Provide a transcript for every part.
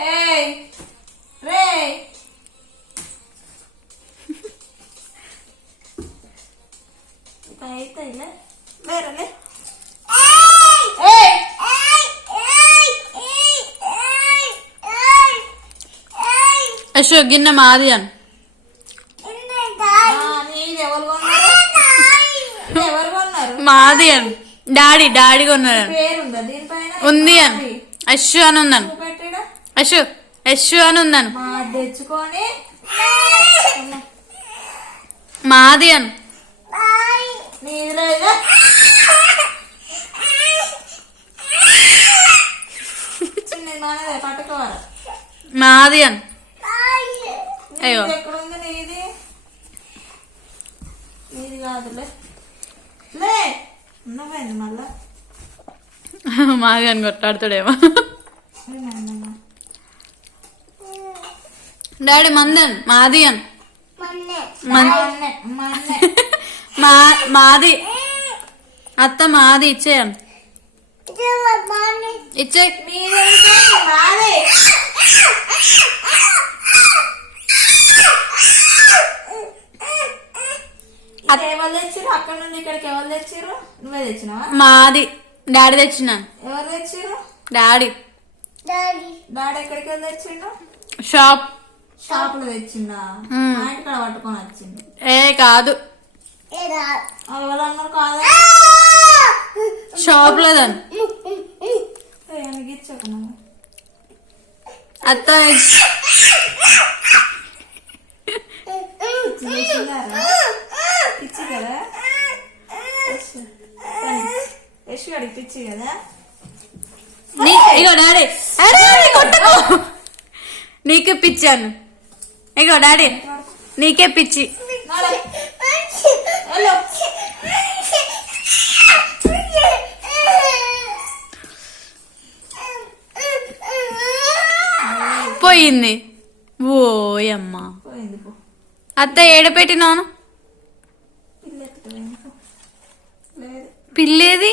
ఏయ్ రే అయితే వేరే అశోక్ గిన్నె మాది అని ఎవరు కొన్నారు? మాది అని డాడీ కొన్నారు. పేరుందా దీనిపైన? ఉంది అని అశు అని ఉందని అశు అని ఉందని మా తెచ్చుకొని మాది అని నీదిలేదా? చిన్నది మానదే పట్టుకోవాలి. మాది అని అయ్యో ఎక్కడుంది నీది? నీది కాదులే లే ఉన్నమైంది మళ్ళా మాది అని కొట్టాడుతాడేమో. డాడీ మందన్ మాది అని మాది అత్త మాది ఇచ్చేయను ఇచ్చే ఎవరు తెచ్చిర్రు? అక్కడ నుండి ఇక్కడికి ఎవరు తెచ్చిర్రు? నువ్వే తెచ్చినావా? మాది డాడీ తెచ్చినాను. ఎవరు తెచ్చిర్రు? డాడీ డాడీ ఎక్కడికి వెళ్ళి తెచ్చిండు? షాప్ లో తెచ్చిండా? మా ఇంటికాడ పట్టుకొని వచ్చింది. ఏ కాదు ఎవరు అన్నారు కాదా? షాప్ లో దాన్ని ఇచ్చకు అత్త పిచ్చి కదా యశ్ గడికి పిచ్చి కదా. ఇగో డాడీ కొట్టుకో నీకే పిచ్చాను. ఇగో డాడీ నీకే పిచ్చి. పోయింది. ఓయమ్మ పోయింది. అత్త ఏడపెట్టినాను పిల్లేది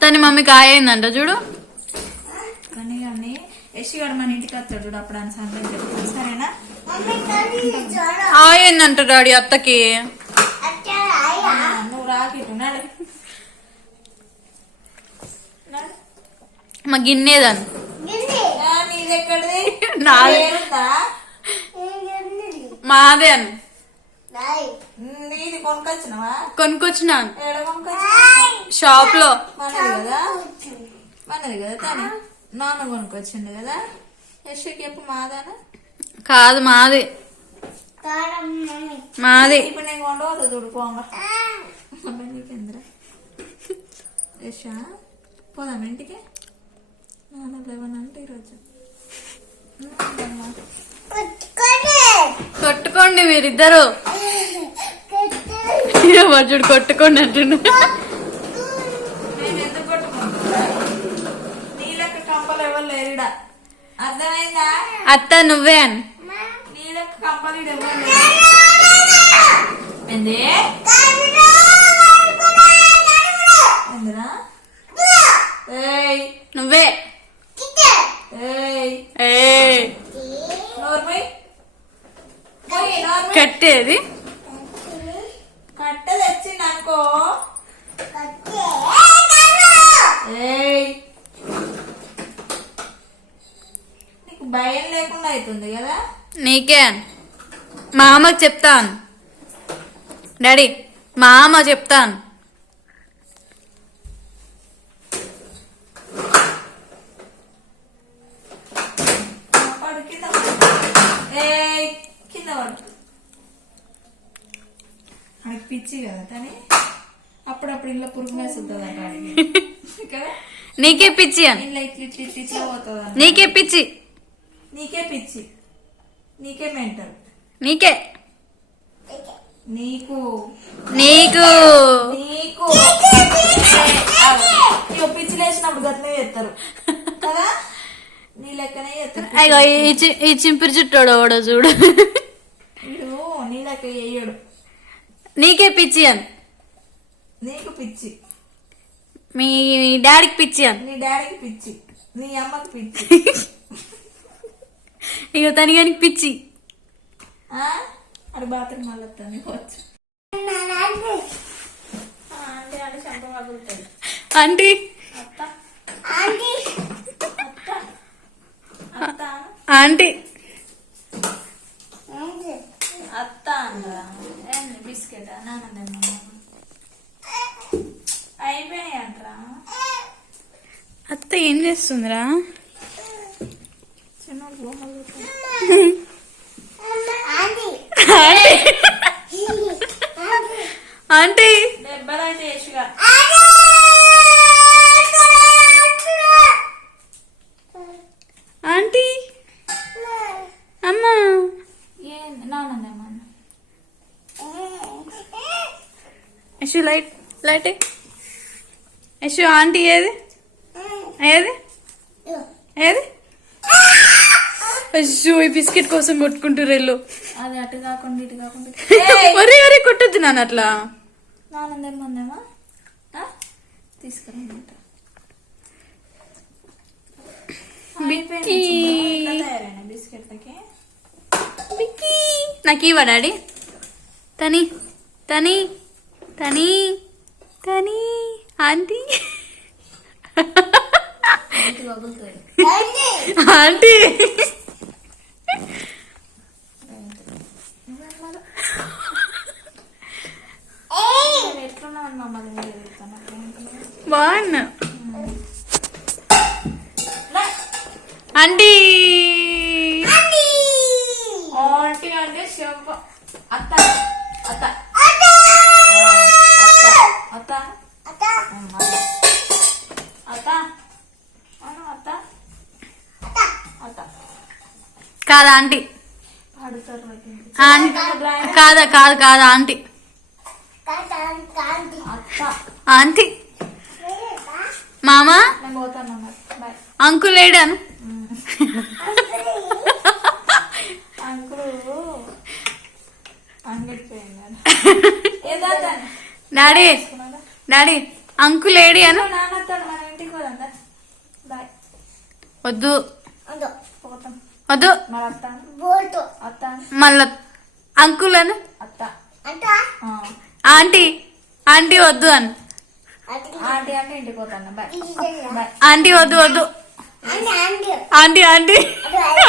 తని మమ్మీకి ఆయిందంట చూడు. కానీ కానీ యశ్ గడు మన ఇంటికి వస్తాడు చూడు, అప్పుడు అని సంగతి చెప్తాను సరేనా? ఆయిందంట డాడీ అత్తకి. నువ్వు రాకిటు నాడు మా గిన్నెదని నీది ఎక్కడిది? మాదే అని నీది కొనుకొచ్చినవా? కొనుక్కొచ్చినాను ఏడ కొనుకొచ్చిన? షాప్ లో. మనది కదా మనది కదా తను నాన్న కొనుక్కొచ్చిండు కదా. యశ్కి ఎప్పుడు మాదానా? కాదు మాది మాది. ఇప్పుడు నేను కొండవద్దు చూడు పోంగా నీకేంద్ర యశ పోదాం ఇంటికి. నాన్న 11 అంటే ఈరోజు కొట్టుకోండి మీరిద్దరు. చూడు కొట్టుకోండి అంటుండు. నేను ఎందుకు కొట్టుకుంటున్నా? నీళ్ళకి కంపలు ఎవరు లేరుడా, అర్థమైందా? అత్త నువ్వే అని నీళ్ళకి కంపలు ఎవరు లేరు. ఏంది ఏందిరా? ఏయ్ నువ్వే ఏయ్ ఏ నోర్మై కట్టేది కట్ట తెచ్చింది అనుకో. ఏయ్ నీకు భయం లేకుండా అవుతుంది కదా. నీకే మా అమ్మకి చెప్తాను డాడీ, మా అమ్మ చెప్తాను. కింద పడు. అది పిచ్చి కదా తని, అప్పుడప్పుడు ఇలా పురుగు మేస్తుంది కదా. నీకే పిచ్చి అని ఇలా ఇట్లా పోతుంది. నీకే పిచ్చి నీకే పిచ్చి నీకే మెంటల్ నీకే నీకు నీకు నీకు పిచ్చి లేచినప్పుడు గట్లే చేస్తారు కదా, నీ లెక్కనే చేస్తారు. అయ్యో ఈ చింపిరి చుట్టోడు ఓడో చూడు, వీడు నీ లెక్క వేయడు, నీకే పిచ్చి అని, నీకు పిచ్చి, మీ డాడీకి పిచ్చి అని, నీ డాడీకి పిచ్చి, నీ అమ్మకి పిచ్చి, ఇక తనిగానికి పిచ్చి. అది బాత్రూమ్ మళ్ళీ వస్తాను వచ్చు అంటే అంటే చెంప పగులుతుంది. ఆంటీ అత్త అత్త అత్త ఆంటీ అత్త అందా ఏంది బిస్కెట్ నాన్నదేమో అయిపోయినాయి అంటరా. అత్త ఏం చేస్తుందిరా? చిన్న బొమ్మలు ఆంటీ దెబ్బలైతే వేసుగా ఆంటీ అమ్మా ఏంది నాన్నదేమో Yashu light light Yashu aunty ఏది ఏది ఏది? అయ్యో ఈ బిస్కెట్ కోసం కొట్టుకుంటారు వెళ్ళు. అది అటు కాకుండా ఇటు కాకుండా ఒరే ఒరే కొట్టద్దు నాన్న అట్లా. నాన్నదేమోందేమా తీసుకురమ్మంట. బిస్కెట్లకి నాకు ఇవ్వ డాడీ. తని తని తని తని ఆంటీ ఆంటీ బాగున్నా ఆంటీ. ఆంటీ అంటే శంప అత్త అత్త అత్త అత్త అత్త అత్త అత్త కాదా ఆంటీ? అడుగుతారు కాదా కాదు కాదు ఆంటీ అత్త. ఆంటీ. మామా నేను పోతాను బాయ్. అంకుల్ ఏడాను? అంకులు అంగడిపోయినాడు. ఏదా డాడీ డాడీ అంకుల్ ఏడి అను. నాన్నతో మన ఇంటికి పోదా బాయ్. వద్దు పోతాం వద్దు మరి అత్త మళ్ళా అంకుల్ అను. అత్త ఆంటీ ఆంటీ వద్దు అను. ఆంటీ అంటే ఇంటికి పోతాను బాయ్ బాయ్. ఆంటీ వద్దు వద్దు ఆంటీ ఆంటీ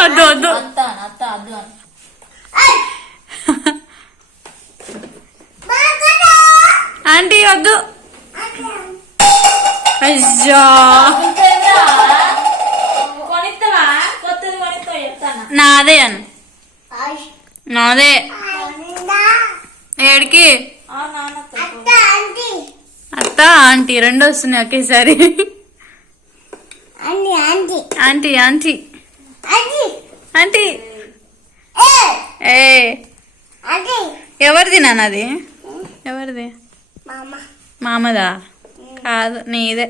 వద్దు వద్దు అత్త అత్త అద్దు అని ఆంటీ వద్దు. అయ్యా కొనిస్తావా? కొత్తది కొనిస్తావా చెప్తాను. నాదే అను. నాదే ఏడికి? నాన్నతో అత్త ఆంటీ రెండు వస్తున్నాయి ఒకేసారి. ఆంటీ ఆంటీ ఆంటీ ఏ ఎవరిది నాన్నది? ఎవరిది? మామదా? కాదు నీదే.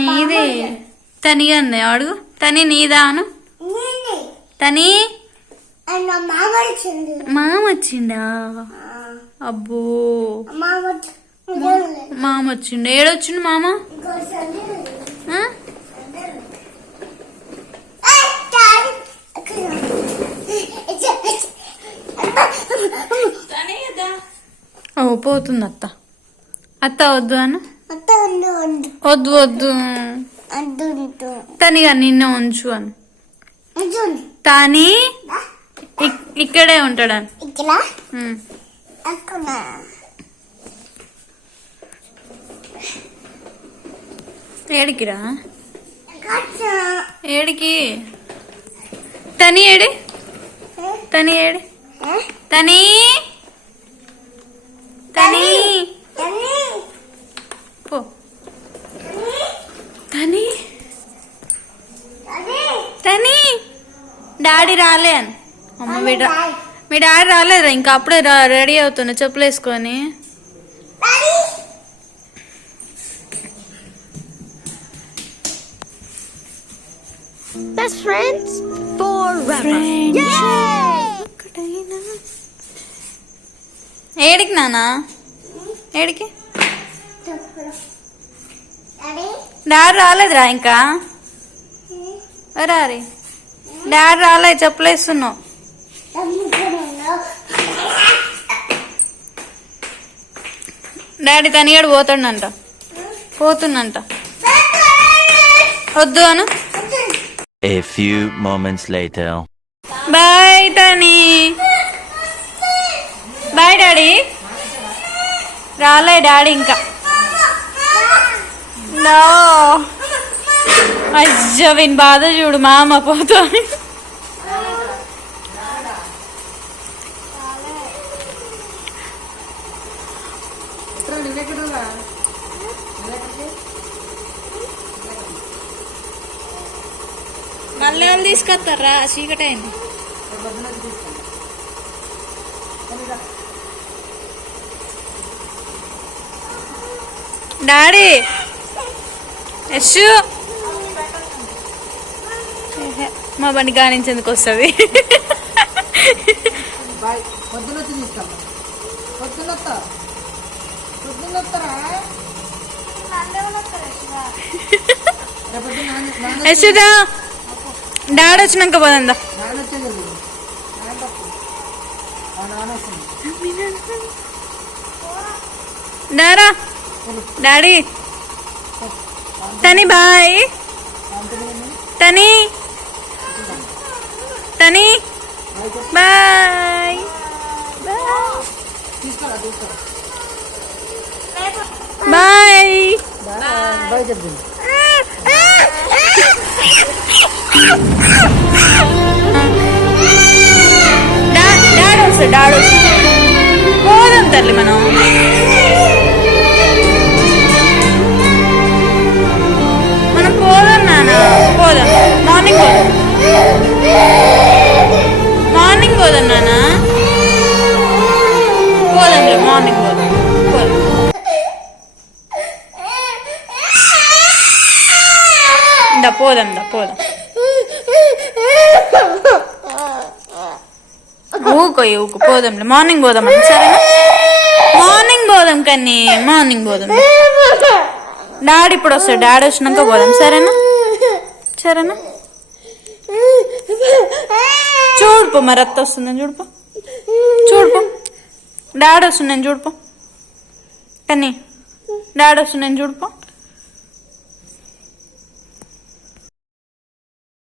నీదే. తని అంది అడుగు. తని నీదా అను. తని మామ వచ్చిండా? అబ్బో మామ వచ్చిండు. ఏడొచ్చిండు మామ? ఓ పోతుంది అత్త. అత్త వద్దు అను. వద్దు వద్దు తనిగా నిన్న ఉంచు అను. తని ఇక్కడే ఉంటాడని. ఏడికిరా? ఏడికి? తని ఏడి? తని ఏడి? తని తని పో. తని తని డాడీ రాలే అని. అమ్మ మీ డాడీ రాలేదా? ఇంకా అప్పుడే రెడీ అవుతున్నా చెప్పులు వేసుకొని. best friends forever. ఏడికి నానా ఏడికి డాడీ రాలేదురా ఇంకా రారి డాడీ రాలేదు చెప్పలేస్తున్నావు డాడీ తనియాడు పోతుండంట వద్దు అను A few moments later. Bye తని బాయ్ డాడీ రాలే డాడీ ఇంకా నో అయ్యో విని బాధ చూడు మా అమ్మ పోతా మళ్ళీ వాళ్ళు తీసుకొస్తారా చీకటి అయింది డాడీ యశు మా బండి గానించేందుకు వస్తుంది యశుదా డాడీ వచ్చినాక పోదా డారా డాడీ తని బాయ్ తని తని బాయ్ బాయ్ డాడీ వస్తాడు పోదాం తల్లి మనం పోదాం నాన్న పోదాం మార్నింగ్ పోదాం నాన్న పోదాంలే మార్నింగ్ పోదాం పోదాం ఊకు పోదాంలే మార్నింగ్ పోదాం సరేనా మార్నింగ్ పోదాం కానీ మార్నింగ్ పోదాం డాడీ ఇప్పుడు వస్తాడు డాడీ వచ్చినాక పోదాం సరేనా చూడుపో మరి అత్త వస్తుందని చూడుపో డాడీ వస్తుందని చూడుపో కానీ డాడీ వస్తుందని చూడుపో